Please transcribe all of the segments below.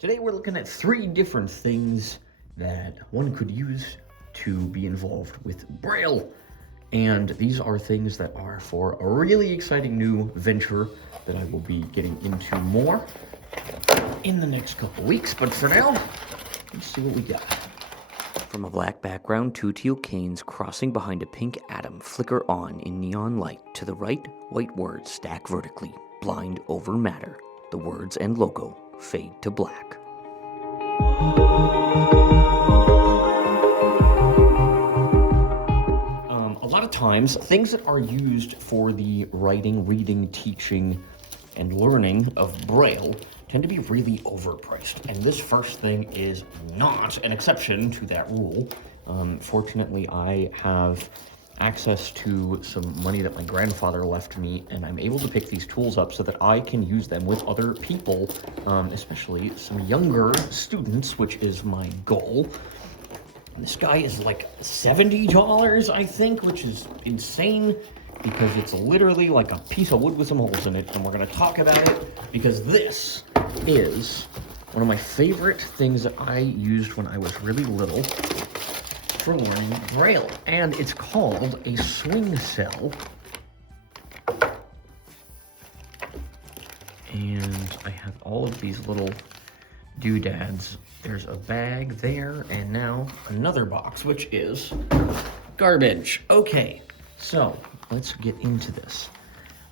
Today we're looking at 3 different things that one could use to be involved with Braille. And these are things that are for a really exciting new venture that I will be getting into more in the next couple weeks. But for now, let's see what we got. From a black background, 2 teal canes crossing behind a pink atom flicker on in neon light. To the right, white words stack vertically, blind over matter. The words and logo fade to black. A lot of times, things that are used for the writing, reading, teaching, and learning of Braille tend to be really overpriced. And this first thing is not an exception to that rule. Fortunately, I have access to some money that my grandfather left me, and I'm able to pick these tools up so that I can use them with other people, especially some younger students, which is my goal. And this guy is like $70, I think, which is insane because it's literally like a piece of wood with some holes in it, and we're gonna talk about it because this is one of my favorite things that I used when I was really little for learning Braille, and it's called a swing cell. And I have all of these little doodads. There's a bag there, and now another box, which is garbage. Okay, so let's get into this.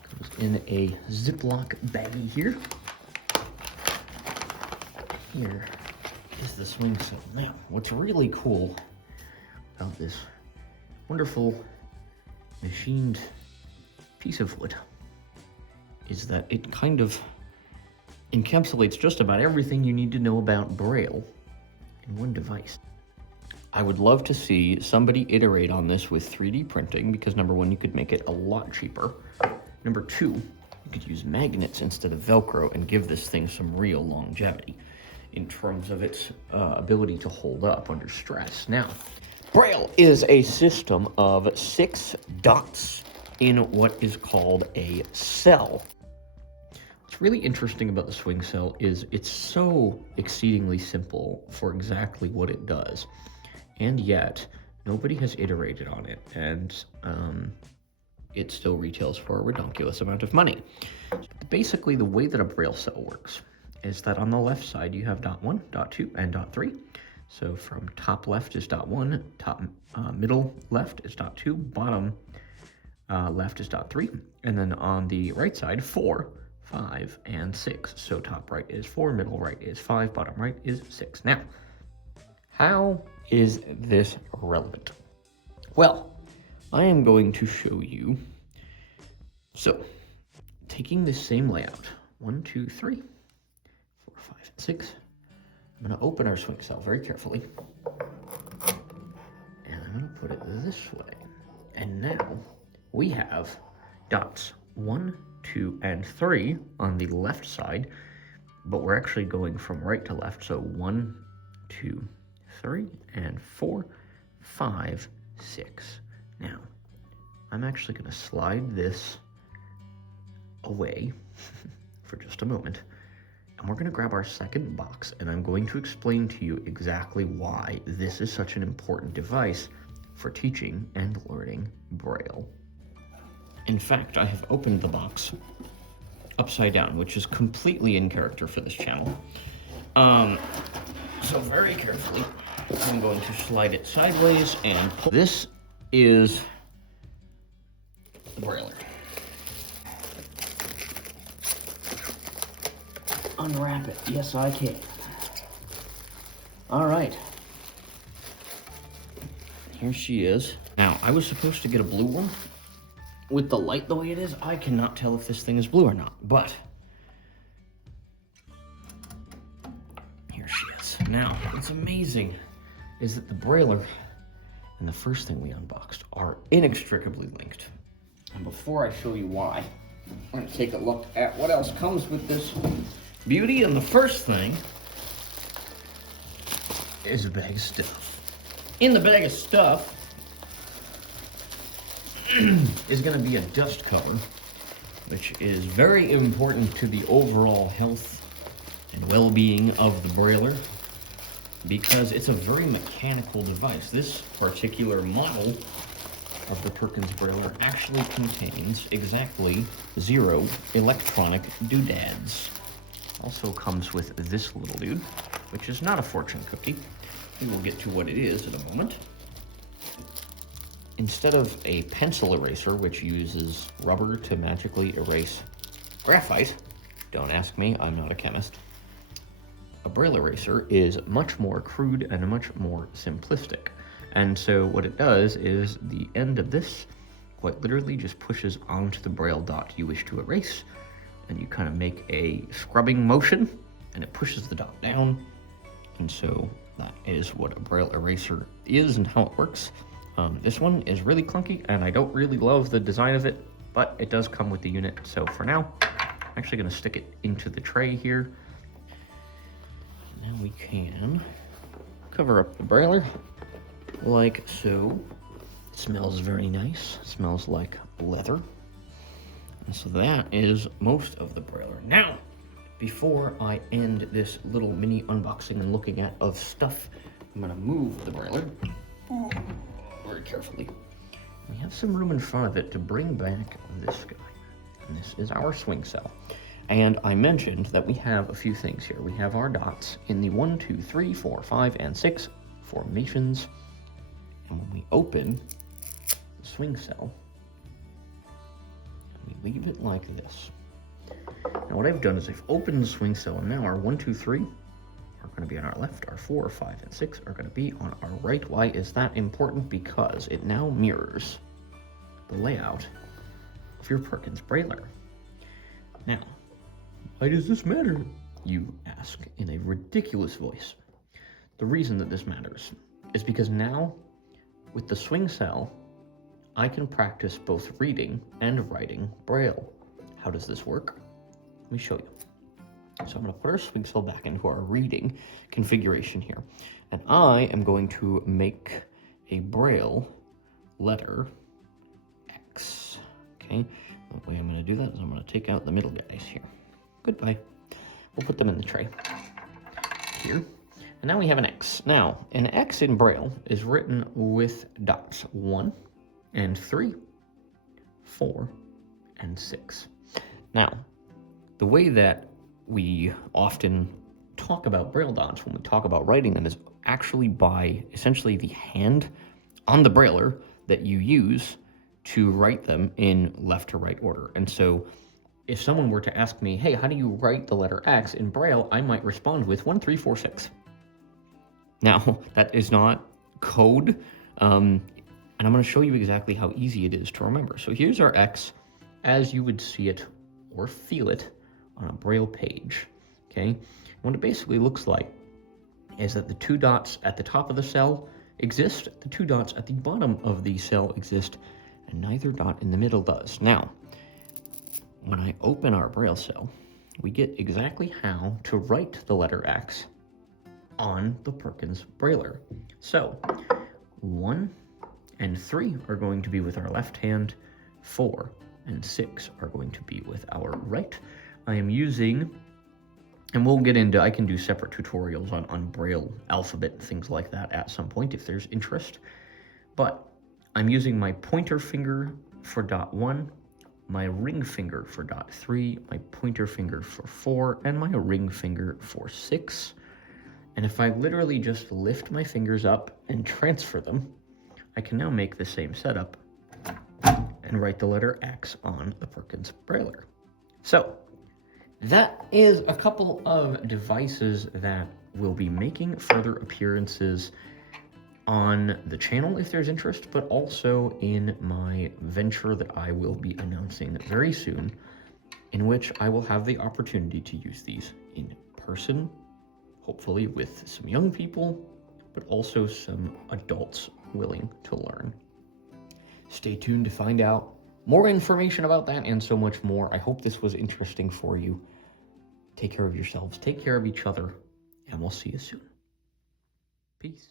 It goes in a Ziploc baggie here. Here is the swing cell. Now, what's really cool about this wonderful machined piece of wood is that it kind of encapsulates just about everything you need to know about Braille in one device. I would love to see somebody iterate on this with 3D printing because number one, you could make it a lot cheaper. Number two, you could use magnets instead of Velcro and give this thing some real longevity in terms of its ability to hold up under stress. Now, Braille is a system of 6 dots in what is called a cell. What's really interesting about the swing cell is it's so exceedingly simple for exactly what it does, and yet nobody has iterated on it, and it still retails for a ridiculous amount of money. Basically, the way that a Braille cell works is that on the left side you have dot 1, dot 2, and dot 3. So from top left is dot 1, top middle left is dot 2, bottom left is dot 3, and then on the right side 4, 5, and 6. So top right is 4, middle right is 5, bottom right is 6. Now, how is this relevant? Well, I am going to show you. So, taking this same layout, 1, 2, 3, 4, 5, and 6. I'm going to open our swing cell very carefully, and I'm going to put it this way. And now we have dots 1, 2, and 3 on the left side, but we're actually going from right to left. So 1, 2, 3, and 4, 5, 6. Now, I'm actually going to slide this away for just a moment. And we're going to grab our second box, and I'm going to explain to you exactly why this is such an important device for teaching and learning Braille. In fact, I have opened the box upside down, which is completely in character for this channel. So very carefully, I'm going to slide it sideways and pull. This is the Brailler. Unwrap it. Yes, I can. All right. Here she is. Now, I was supposed to get a blue one. With the light the way it is, I cannot tell if this thing is blue or not, but here she is. Now, what's amazing is that the Brailler and the first thing we unboxed are inextricably linked. And before I show you why, I'm going to take a look at what else comes with this beauty, and the first thing is a bag of stuff. In the bag of stuff is going to be a dust cover, which is very important to the overall health and well-being of the Brailler, because it's a very mechanical device. This particular model of the Perkins Brailler actually contains exactly 0 electronic doodads. Also comes with this little dude, which is not a fortune cookie. We will get to what it is in a moment. Instead of a pencil eraser, which uses rubber to magically erase graphite, don't ask me, I'm not a chemist, a Braille eraser is much more crude and much more simplistic. And so what it does is the end of this quite literally just pushes onto the Braille dot you wish to erase, and you kind of make a scrubbing motion, and it pushes the dot down. And so that is what a Braille eraser is and how it works. This one is really clunky, and I don't really love the design of it, but it does come with the unit. So for now, I'm actually going to stick it into the tray here. Now we can cover up the Brailler like so. It smells very nice. It smells like leather. And so that is most of the Brailler. Now, before I end this little mini unboxing and looking at of stuff, I'm gonna move the Brailler very carefully. We have some room in front of it to bring back this guy. And this is our swing cell. And I mentioned that we have a few things here. We have our dots in the 1, 2, 3, 4, 5, and 6 formations. And when we open the swing cell, we leave it like this. Now what I've done is I've opened the swing cell, and now our 1, 2, 3 are going to be on our left, our 4, 5, and 6 are going to be on our right. Why is that important? Because it now mirrors the layout of your Perkins Brailler. Now, why does this matter? You ask in a ridiculous voice. The reason that this matters is because now, with the swing cell, I can practice both reading and writing Braille. How does this work? Let me show you. So I'm going to put our swing cell back into our reading configuration here. And I am going to make a Braille letter X. Okay, the way I'm going to do that is I'm going to take out the middle guys here. Goodbye. We'll put them in the tray here. And now we have an X. Now, an X in Braille is written with dots 1 and 3, 4, and 6. Now, the way that we often talk about Braille dots when we talk about writing them is actually by essentially the hand on the Brailler that you use to write them in left to right order. And so if someone were to ask me, hey, how do you write the letter X in Braille? I might respond with 1, 3, 4, 6. Now, that is not code, and I'm going to show you exactly how easy it is to remember. So here's our X as you would see it or feel it on a Braille page, okay? What it basically looks like is that the 2 dots at the top of the cell exist, the 2 dots at the bottom of the cell exist, and neither dot in the middle does. Now, when I open our Braille cell, we get exactly how to write the letter X on the Perkins Brailler. So 1 and 3 are going to be with our left hand, 4 and 6 are going to be with our right. I am using, and we'll get into, I can do separate tutorials on Braille alphabet and things like that at some point if there's interest, but I'm using my pointer finger for dot 1, my ring finger for dot 3, my pointer finger for 4, and my ring finger for 6. And if I literally just lift my fingers up and transfer them, I can now make the same setup and write the letter X on the Perkins Brailler. So that is a couple of devices that will be making further appearances on the channel if there's interest, but also in my venture that I will be announcing very soon, in which I will have the opportunity to use these in person, hopefully with some young people, but also some adults willing to learn. Stay tuned to find out more information about that and so much more. I hope this was interesting for you. Take care of yourselves, take care of each other, and we'll see you soon. Peace.